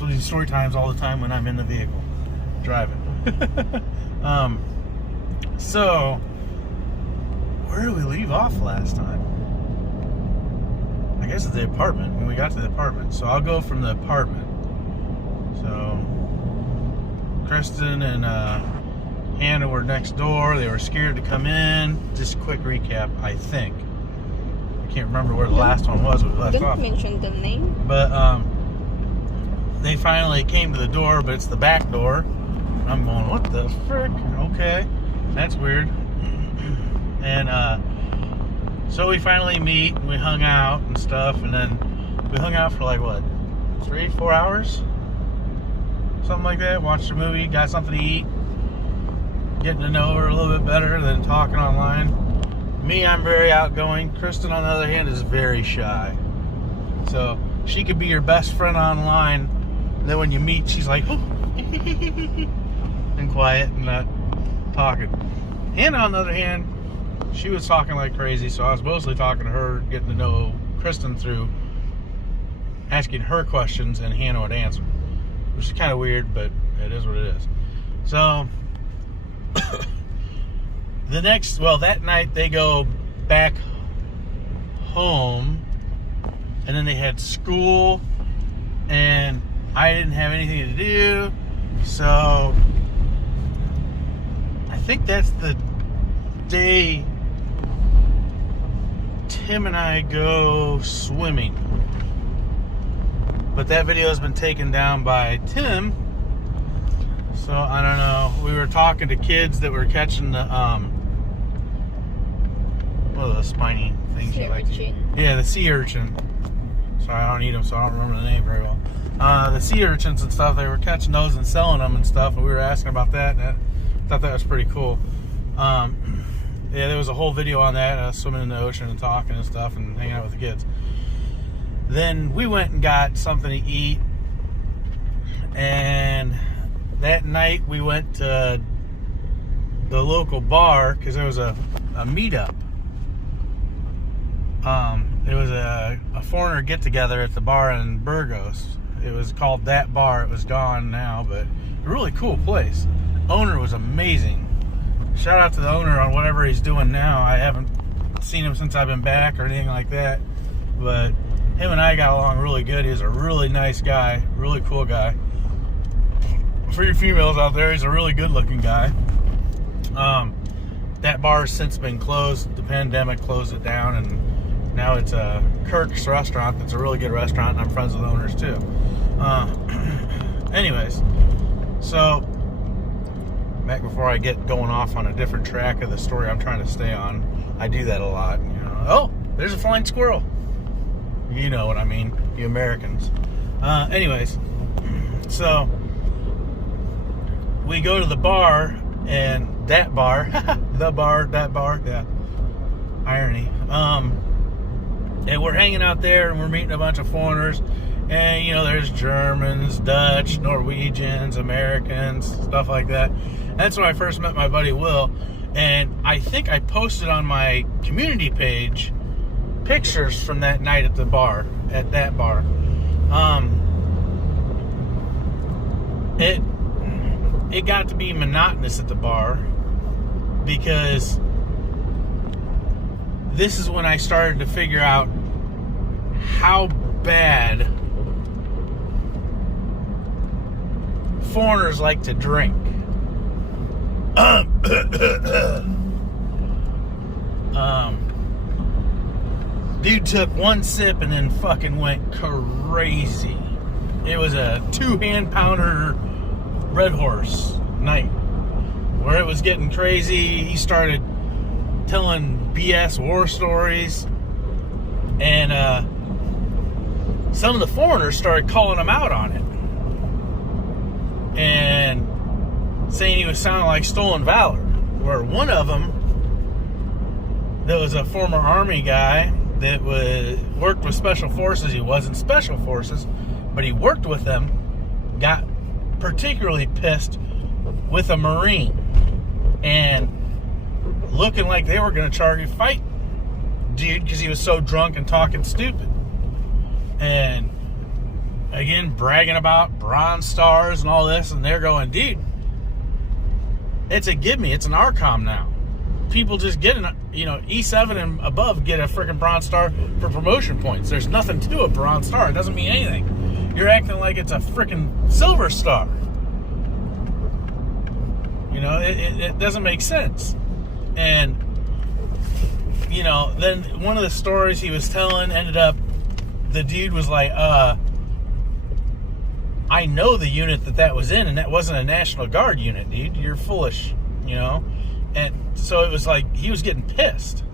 will do story times all the time when I'm in the vehicle driving. So where did we leave off last time? I guess at the apartment, when we got to the apartment. So I'll go from the apartment. So Kristine and Hannah were next door. They were scared to come in. Just a quick recap, I think. I can't remember where the last one was. We left off. Don't mention the name. But they finally came to the door, but it's the back door. I'm going, what the frick? Okay, that's weird. And so we finally meet, and we hung out and stuff, and then we hung out for like, what, 3-4 hours? Something like that. Watched a movie, got something to eat, getting to know her a little bit better than talking online. Me, I'm very outgoing. Kristine, on the other hand, is very shy. So she could be your best friend online, and then when you meet, she's like, and quiet and not talking. Hannah, on the other hand, she was talking like crazy, so I was mostly talking to her, getting to know Kristine through asking her questions, and Hannah would answer, which is kind of weird, but it is what it is. So that night they go back home, and then they had school, and I didn't have anything to do, so I think that's the day Tim and I go swimming. But that video has been taken down by Tim, so I don't know. We were talking to kids that were catching the what are those spiny things you like to eat? Yeah, the sea urchin. Sorry, I don't eat them, so I don't remember the name very well. The sea urchins and stuff, they were catching those and selling them and stuff, and we were asking about that, and I thought that was pretty cool. Yeah, there was a whole video on that, swimming in the ocean and talking and stuff and hanging out with the kids. Then we went and got something to eat, and that night we went to the local bar because there was a meetup. It was a foreigner get-together at the bar in Burgos. It was called That Bar. It was gone now, but a really cool place. Owner was amazing. Shout out to the owner on whatever he's doing now. I haven't seen him since I've been back or anything like that, but him and I got along really good. He's a really nice guy, really cool guy. For your females out there, he's a really good-looking guy. That bar has since been closed. The pandemic closed it down, and now it's a Kirk's restaurant. That's a really good restaurant, and I'm friends with the owners too. Anyways, so back before I get going off on a different track of the story I'm trying to stay on, I do that a lot. You know, oh, there's a flying squirrel. You know what I mean, you Americans. Anyways, so we go to the bar, and that bar, the bar, that bar, yeah, irony. And we're hanging out there, and we're meeting a bunch of foreigners, and you know, there's Germans, Dutch, Norwegians, Americans, stuff like that. That's when I first met my buddy Will, and I think I posted on my community page pictures from that night at the bar, at that bar. It got to be monotonous at the bar because this is when I started to figure out how bad foreigners like to drink. Dude took one sip and then fucking went crazy. It was a 2-hand-pounder Red Horse night where it was getting crazy. He started telling BS war stories, and some of the foreigners started calling him out on it and saying he was sounding like stolen valor. Where one of them, that was a former army guy that worked with special forces. He wasn't special forces, but he worked with them, got particularly pissed with a Marine and looking like they were going to charge a fight dude because he was so drunk and talking stupid. And again, bragging about bronze stars and all this, and they're going, dude, it's a gimme. It's an RCOM now. People just get an, E7 and above get a freaking bronze star for promotion points. There's nothing to a bronze star. It doesn't mean anything. You're acting like it's a freaking silver star. It doesn't make sense. And, then one of the stories he was telling ended up, the dude was like, I know the unit that was in, and that wasn't a National Guard unit, dude. You're foolish, And so it was like he was getting pissed.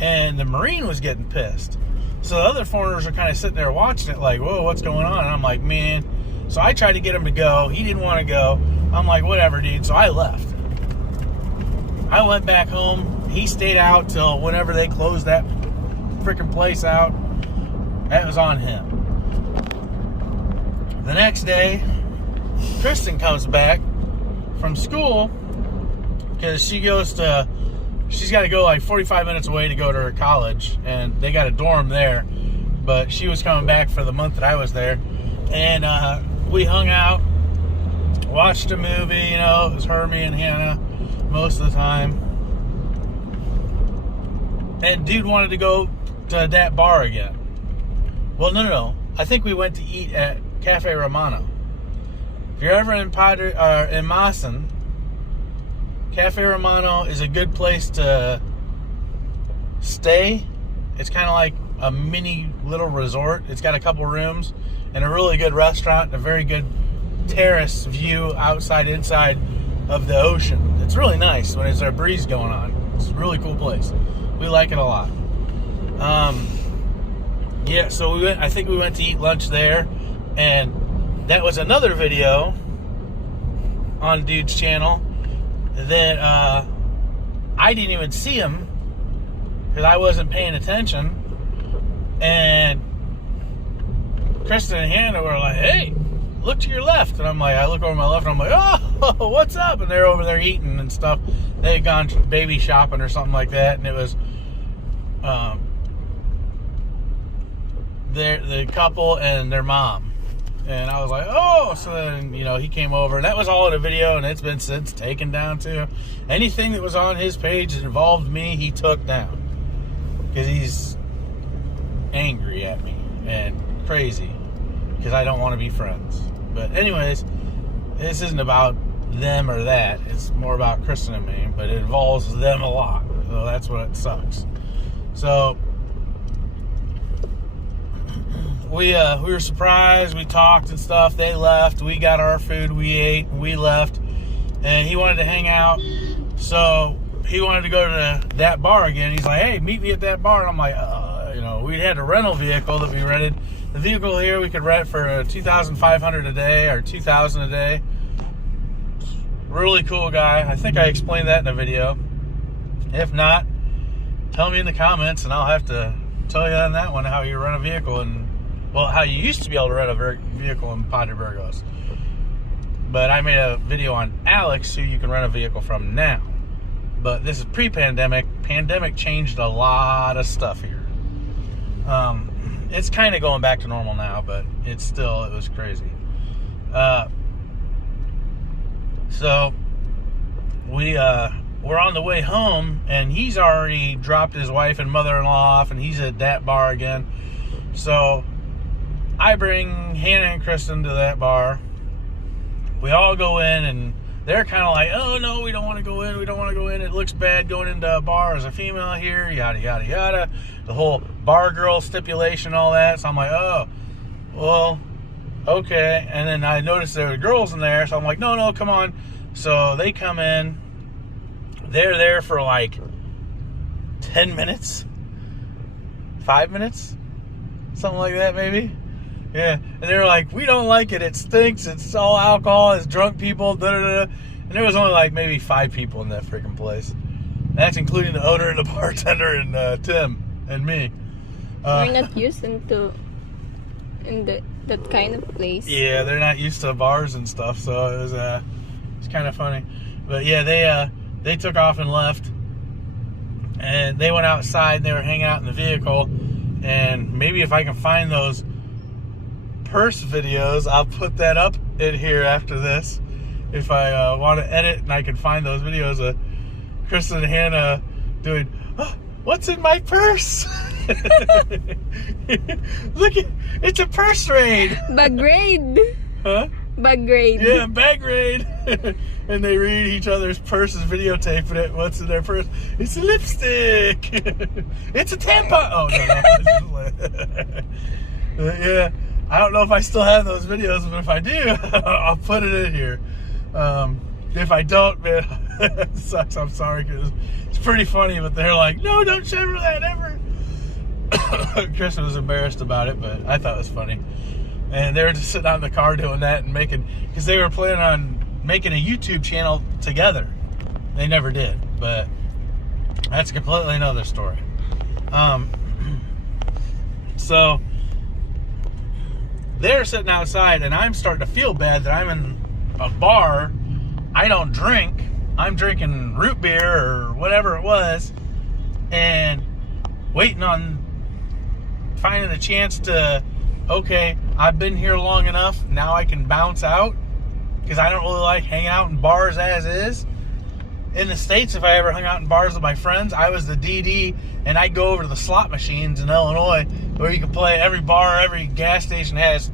And the Marine was getting pissed. So the other foreigners are kind of sitting there watching it like, whoa, what's going on? And I'm like, man. So I tried to get him to go. He didn't want to go. I'm like, whatever, dude. So I left. I went back home. He stayed out till whenever they closed that freaking place out. That was on him. The next day, Kristine comes back from school because she's got to go like 45 minutes away to go to her college, and they got a dorm there, but she was coming back for the month that I was there, and we hung out, watched a movie. It was her, me, and Hannah most of the time, and dude wanted to go to that bar again. Well, no, I think we went to eat at Cafe Romano. If you're ever in Mawson, Cafe Romano is a good place to stay. It's kind of like a mini little resort. It's got a couple rooms and a really good restaurant and a very good terrace view inside of the ocean. It's really nice when there's a breeze going on. It's a really cool place. We like it a lot. Yeah, so I think we went to eat lunch there, and that was another video on dude's channel that I didn't even see him because I wasn't paying attention. And Kristine and Hannah were like, hey, look to your left. And I look over my left and I'm like, oh, what's up? And they're over there eating and stuff. They had gone baby shopping or something like that. And it was the couple and their mom. And I was like, oh, so then, he came over. And that was all in a video, and it's been since taken down, too. Anything that was on his page that involved me, he took down. Because he's angry at me and crazy. Because I don't want to be friends. But anyways, this isn't about them or that. It's more about Kristine and me. But it involves them a lot. So that's what sucks. So we were surprised. We talked and stuff. They left. We got our food. We ate. We left. And he wanted to hang out. So he wanted to go to that bar again. He's like, hey, meet me at that bar. And I'm like, we had a rental vehicle that we rented. The vehicle here we could rent for $2,500 a day or $2,000 a day. Really cool guy. I think I explained that in a video. If not, tell me in the comments and I'll have to tell you on that one how you rent a vehicle and how you used to be able to rent a vehicle in Padre Burgos. But I made a video on Alex, who you can rent a vehicle from now. But this is pre-pandemic. Pandemic changed a lot of stuff here. It's kind of going back to normal now, but it was crazy. So we're on the way home, and he's already dropped his wife and mother-in-law off, and he's at that bar again. So I bring Hannah and Kristine to that bar. We all go in, and they're kind of like, oh, no, we don't want to go in. We don't want to go in. It looks bad going into a bar as a female here, yada, yada, yada. The whole bar girl stipulation, all that. So I'm like, oh, well, okay. And then I noticed there were girls in there, so I'm like, no, come on. So they come in. They're there for like 10 minutes, 5 minutes, something like that maybe. Yeah, and they were like, we don't like it. It stinks. It's all alcohol. It's drunk people. Da, da, da. And there was only like maybe 5 people in that freaking place. That's including the owner and the bartender and Tim and me. We're not used to that kind of place. Yeah, they're not used to bars and stuff, so it's kind of funny. But yeah, they took off and left, and they went outside and they were hanging out in the vehicle. And maybe if I can find those purse videos. I'll put that up in here after this. If I want to edit and I can find those videos of Kristine and Hannah doing, oh, what's in my purse? Look, it's a purse raid. Bag raid. Huh? Bag raid. Yeah, bag raid. And they read each other's purses, videotaping it. What's in their purse? It's a lipstick. It's a tampon. Oh, no. Yeah, I don't know if I still have those videos, but if I do, I'll put it in here. If I don't, man, it sucks. I'm sorry, because it's pretty funny, but they're like, no, don't show that ever. Chris was embarrassed about it, but I thought it was funny. And they were just sitting out in the car doing that and making, because they were planning on making a YouTube channel together. They never did, but that's completely another story. So they're sitting outside, and I'm starting to feel bad that I'm in a bar. I don't drink. I'm drinking root beer or whatever it was, and waiting on finding a chance to, okay, I've been here long enough, now I can bounce out, because I don't really like hanging out in bars as is. In the States, if I ever hung out in bars with my friends, I was the DD, and I'd go over to the slot machines in Illinois, where you can play. Every bar, every gas station has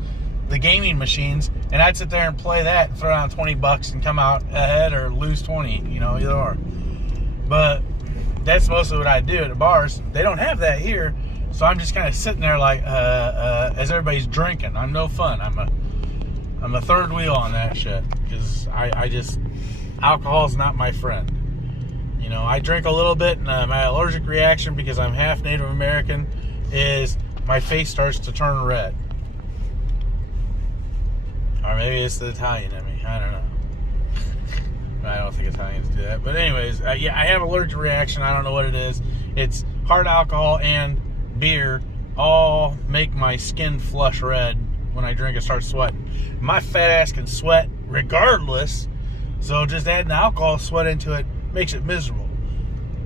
the gaming machines, and I'd sit there and play that, and throw down $20 and come out ahead or lose 20, you know, either or. But that's mostly what I do at the bars. They don't have that here, so I'm just kind of sitting there like, as everybody's drinking. I'm no fun. I'm a third wheel on that shit, because I just, alcohol's not my friend. You know, I drink a little bit, and my allergic reaction, because I'm half Native American, is my face starts to turn red. Or maybe it's the Italian in me. I don't know. I don't think Italians do that. But anyways, yeah, I have an allergic reaction. I don't know what it is. It's hard alcohol and beer all make my skin flush red when I drink and start sweating. My fat ass can sweat regardless. So just adding alcohol sweat into it makes it miserable.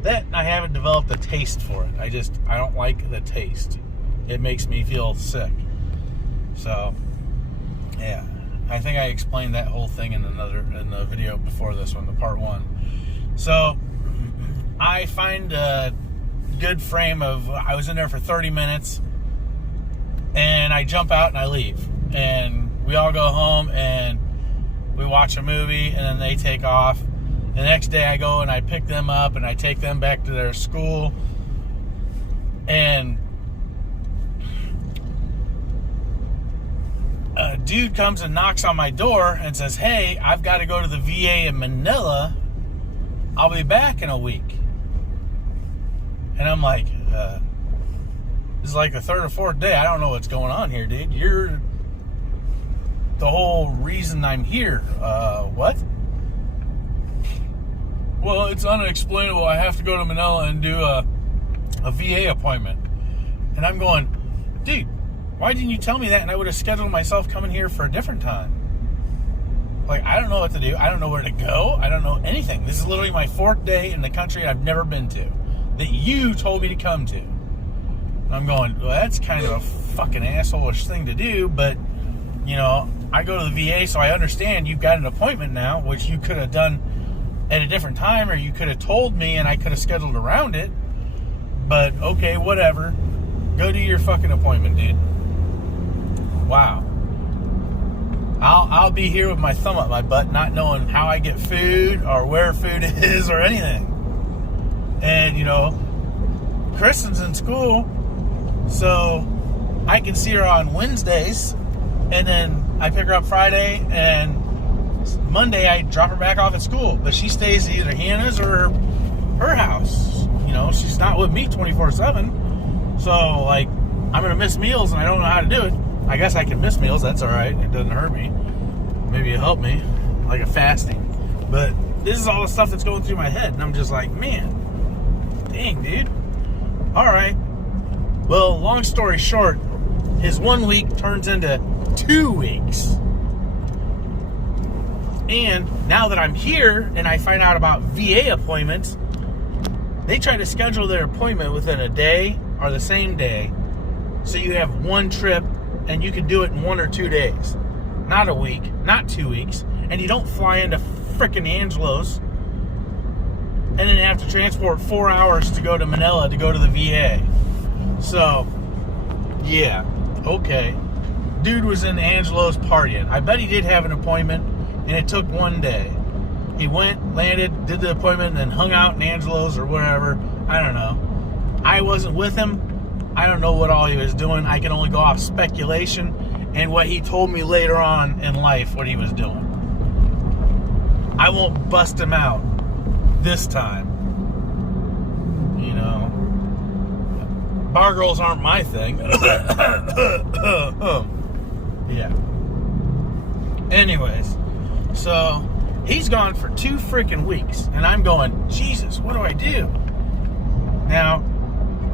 That, I haven't developed a taste for it. I don't like the taste. It makes me feel sick. So, yeah. I think I explained that whole thing in the video before this one, the part 1. So, I find a good frame of, I was in there for 30 minutes, and I jump out and I leave. And we all go home, and we watch a movie, and then they take off. The next day I go and I pick them up, and I take them back to their school, and a dude comes and knocks on my door and says, hey, I've got to go to the VA in Manila. I'll be back in a week. And I'm like, this is like the third or fourth day. I don't know what's going on here, dude. You're the whole reason I'm here. What? Well, it's unexplainable. I have to go to Manila and do a VA appointment. And I'm going, dude, why didn't you tell me that? And I would have scheduled myself coming here for a different time. Like, I don't know what to do. I don't know where to go. I don't know anything. This is literally my 4th day in the country I've never been to, that you told me to come to. And I'm going, well, that's kind of a fucking asshole-ish thing to do, but, you know, I go to the VA, so I understand you've got an appointment now, which you could have done at a different time, or you could have told me and I could have scheduled around it. But, okay, whatever. Go do your fucking appointment, dude. Wow. I'll be here with my thumb up my butt, not knowing how I get food or where food is or anything. And, you know, Kristen's in school, so I can see her on Wednesdays, and then I pick her up Friday, and Monday I drop her back off at school. But she stays at either Hannah's or her house. You know, she's not with me 24/7. So, like, I'm going to miss meals, and I don't know how to do it. I guess I can miss meals. That's all right. It doesn't hurt me. Maybe it'll help me, like a fasting. But this is all the stuff that's going through my head, and I'm just like, man, dang, dude. All right. Well, long story short, his 1 week turns into 2 weeks. And now that I'm here and I find out about VA appointments, they try to schedule their appointment within a day or the same day. So you have one trip and you can do it in 1 or 2 days. Not a week, not 2 weeks. And you don't fly into frickin' Angelos and then have to transport 4 hours to go to Manila to go to the VA. So, yeah, okay. Dude was in Angelos partying. I bet he did have an appointment, and it took 1 day. He went, landed, did the appointment, and then hung out in Angelos or wherever. I don't know. I wasn't with him. I don't know what all he was doing. I can only go off speculation and what he told me later on in life what he was doing. I won't bust him out this time. You know, bar girls aren't my thing. Yeah. Anyways, so he's gone for 2 freaking weeks, and I'm going, Jesus, what do I do? Now,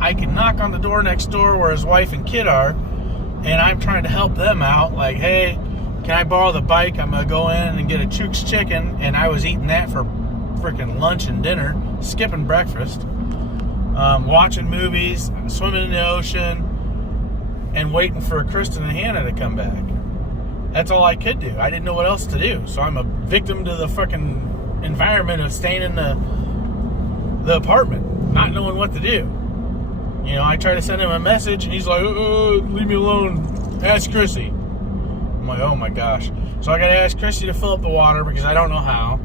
I can knock on the door next door where his wife and kid are, and I'm trying to help them out. Like, hey, can I borrow the bike? I'm going to go in and get a Chook's chicken, and I was eating that for freaking lunch and dinner, skipping breakfast, watching movies, swimming in the ocean, and waiting for Kristine and Hannah to come back. That's all I could do. I didn't know what else to do. So I'm a victim to the freaking environment of staying in the apartment, not knowing what to do. You know, I try to send him a message, and he's like, leave me alone. Ask Chrissy. I'm like, oh my gosh. So I got to ask Chrissy to fill up the water because I don't know how.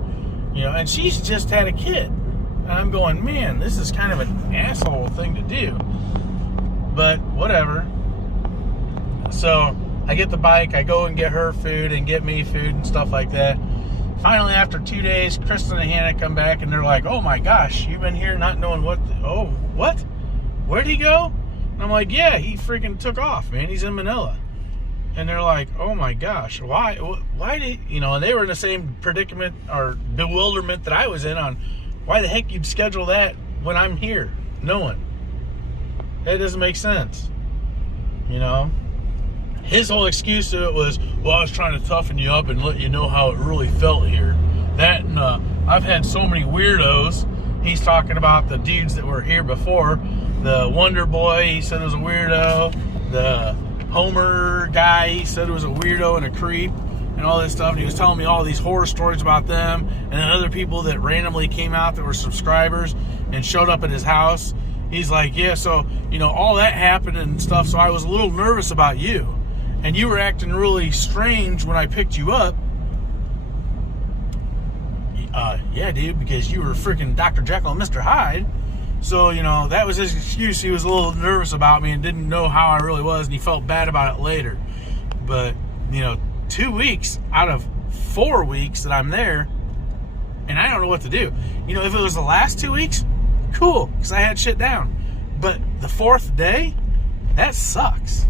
You know, and she's just had a kid. And I'm going, man, this is kind of an asshole thing to do. But whatever. So I get the bike, I go and get her food and get me food and stuff like that. Finally, after 2 days, Kristine and Hannah come back, and they're like, oh my gosh, you've been here not knowing what, what? Where'd he go? And I'm like, yeah, he freaking took off, man. He's in Manila. And they're like, oh my gosh, why did, you know, and they were in the same predicament or bewilderment that I was in on why the heck you'd schedule that when I'm here, knowing. That doesn't make sense, you know? His whole excuse to it was, well, I was trying to toughen you up and let you know how it really felt here. That and I've had so many weirdos. He's talking about the dudes that were here before. The Wonder Boy, he said was a weirdo. The Homer guy, he said was a weirdo and a creep and all this stuff. And he was telling me all these horror stories about them. And then other people that randomly came out that were subscribers and showed up at his house. He's like, yeah, so, you know, all that happened and stuff. So I was a little nervous about you. And you were acting really strange when I picked you up. Yeah, dude, because you were freaking Dr. Jekyll and Mr. Hyde. So, you know, that was his excuse. He was a little nervous about me and didn't know how I really was, and he felt bad about it later. But, you know, 2 weeks out of 4 weeks that I'm there, and I don't know what to do. You know, if it was the last 2 weeks, cool, because I had shit down. But the 4th day, that sucks.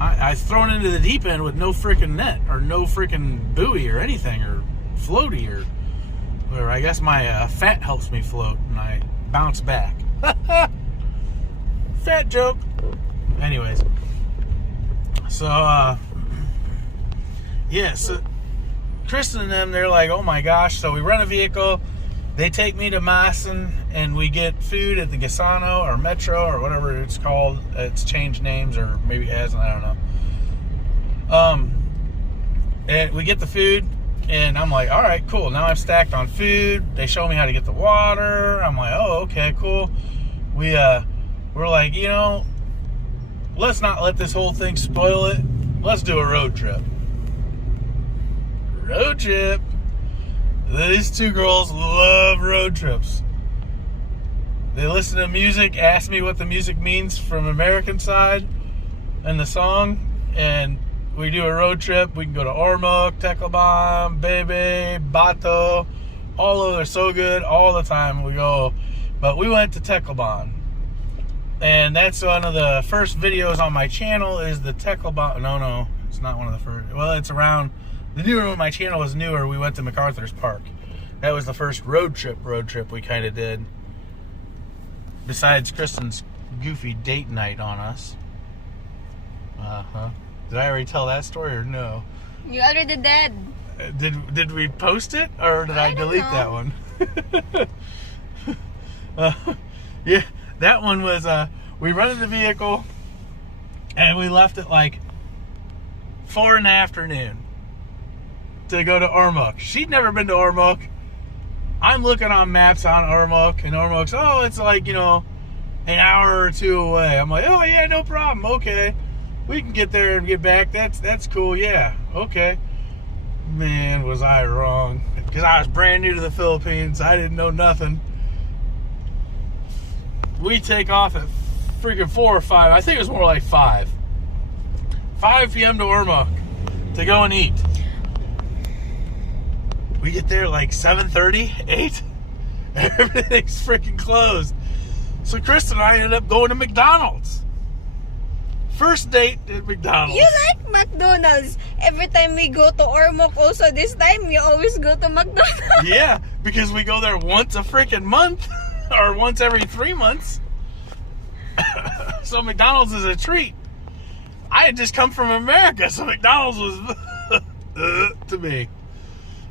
I was thrown into the deep end with no freaking net or no freaking buoy or anything or floaty or whatever. I guess my fat helps me float and I bounce back. Fat joke. Anyways. So, yeah, so Kristine and them, they're like, oh my gosh. So we rent a vehicle. They take me to Maasen and we get food at the Gisano or Metro or whatever it's called. It's changed names or maybe it hasn't, I don't know. And we get the food and I'm like, all right, cool. Now I'm stacked on food. They show me how to get the water. I'm like, oh, okay, cool. We're like, you know, let's not let this whole thing spoil it. Let's do a road trip. Road trip. These two girls love road trips. They listen to music, ask me what the music means from American side and the song, and we do a road trip. We can go to Ormoc, Teclaban, Bebe, Bato, all over. They're so good all the time we go. But we went to Teclaban, and that's one of the first videos on my channel is the Teclaban. No, it's not one of the first. Well, it's around. The newer one, my channel was newer. We went to MacArthur's Park. That was the first road trip we kind of did. Besides Kristine's goofy date night on us. Did I already tell that story or no? You already did. Did we post it or did I delete that one? Yeah, that one was we rented the vehicle and we left at like 4 in the afternoon to go to Ormoc. She'd never been to Ormoc. I'm looking on maps on Ormoc, and Ormoc's, oh, it's like, you know, an hour or two away. I'm like, oh, yeah, no problem. Okay. We can get there and get back. That's cool. Yeah. Okay. Man, was I wrong. Because I was brand new to the Philippines. I didn't know nothing. We take off at freaking 4 or 5. I think it was more like 5. 5 p.m. to Ormoc to go and eat. We get there like 7:30, 8. Everything's freaking closed. So Kristine and I ended up going to McDonald's. First date at McDonald's. You like McDonald's. Every time we go to Ormoc, also this time, you always go to McDonald's. Yeah, because we go there once a freaking month. Or once every 3 months. So McDonald's is a treat. I had just come from America, so McDonald's was to me.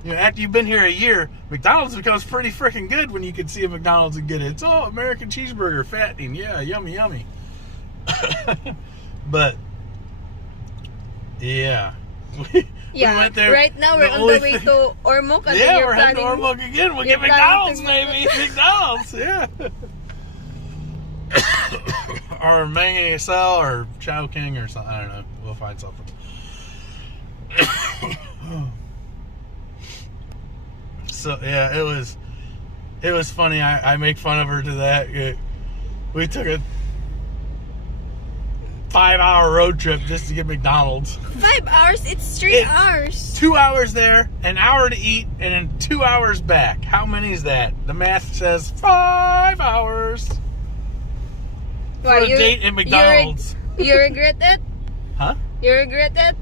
You know, after you've been here a year, McDonald's becomes pretty freaking good when you can see a McDonald's and get it. It's all American cheeseburger, fattening. Yeah, yummy, yummy. But, yeah. We went there. Right now we're on the way to Ormoc. And yeah, you're we're heading to Ormoc again. We'll get McDonald's, baby. McDonald's, yeah. Or Mang ASL or Chowking or something. I don't know. We'll find something. So yeah, it was funny. I make fun of her to that. We took a 5-hour road trip just to get McDonald's. 5 hours? It's 3 hours. 2 hours there, an hour to eat, and then 2 hours back. How many is that? The math says 5 hours. For a date at McDonald's. You regret it? Huh? You regret it?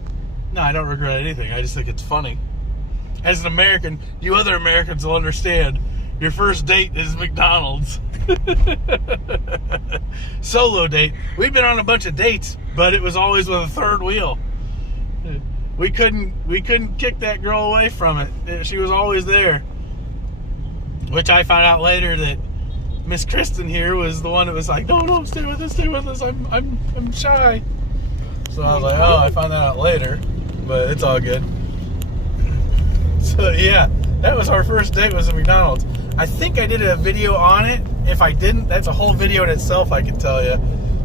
No, I don't regret anything. I just think it's funny. As an American, you other Americans will understand. Your first date is McDonald's. Solo date. We've been on a bunch of dates, but it was always with a third wheel. We couldn't kick that girl away from it. She was always there. Which I found out later that Miss Kristine here was the one that was like, no, stay with us. I'm shy. So I was like, oh, I found that out later, but it's all good. So yeah, that was our first date, was at McDonald's. I think I did a video on it. If I didn't, that's a whole video in itself, I can tell you.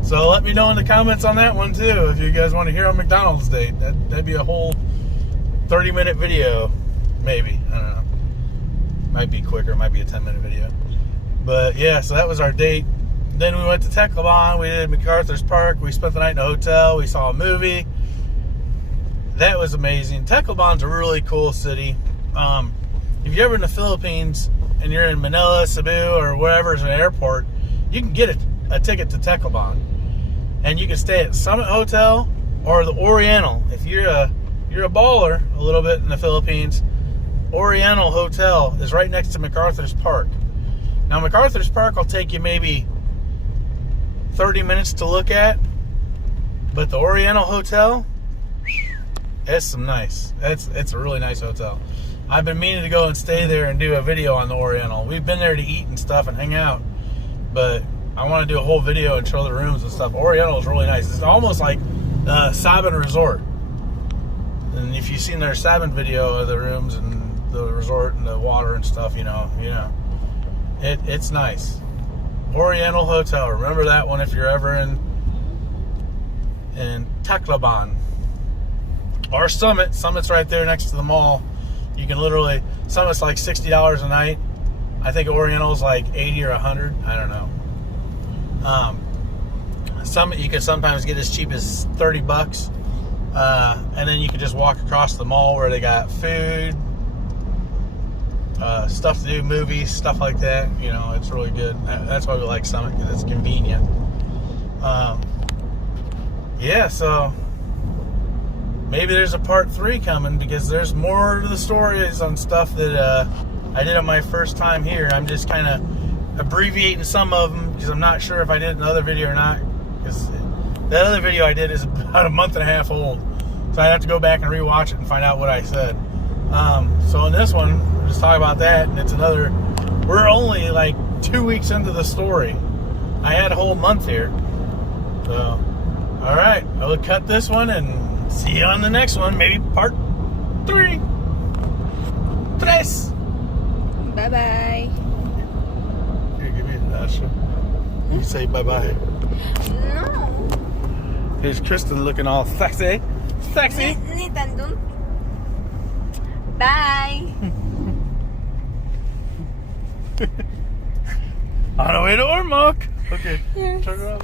So let me know in the comments on that one too, if you guys want to hear a McDonald's date. That'd be a whole 30-minute video, maybe. I don't know. Might be quicker, might be a 10-minute video. But yeah, so that was our date. Then we went to Teclaban. We did MacArthur's Park. We spent the night in a hotel. We saw a movie. That was amazing. Teclaban's a really cool city. If you're ever in the Philippines and you're in Manila, Cebu, or wherever's an airport, you can get a ticket to Teclaban, and you can stay at Summit Hotel or the Oriental. If you're a baller a little bit in the Philippines, Oriental Hotel is right next to MacArthur's Park. Now MacArthur's Park will take you maybe 30 minutes to look at, but the Oriental Hotel, it's some nice. It's a really nice hotel. I've been meaning to go and stay there and do a video on the Oriental. We've been there to eat and stuff and hang out, but I want to do a whole video and show the rooms and stuff. Oriental is really nice. It's almost like Sabin Resort. And if you've seen their Sabin video of the rooms and the resort and the water and stuff, you know, it's nice. Oriental Hotel. Remember that one if you're ever in Tacloban. Or Summit. Summit's right there next to the mall. You can literally, Summit's like $60 a night. I think Oriental's like 80 or 100. I don't know. Summit you can sometimes get as cheap as $30. And then you can just walk across the mall where they got food, stuff to do, movies, stuff like that. You know, it's really good. That's why we like Summit, because it's convenient. Yeah, so maybe there's a part 3 coming, because there's more to the stories on stuff that I did on my first time here. I'm just kind of abbreviating some of them because I'm not sure if I did another video or not. Because that other video I did is about a month and a half old, so I have to go back and rewatch it and find out what I said. So in this one, we'll just talk about that. And it's another. We're only like 2 weeks into the story. I had a whole month here. So, all right, I will cut this one and See you on the next one. Maybe part 3. 3. Bye-bye. Here, give me that shit. You say bye-bye. No. Here's Kristen looking all sexy. Sexy. Nathan, don't. Bye. On the way to Ormoc. Okay. Yes. Turn it off.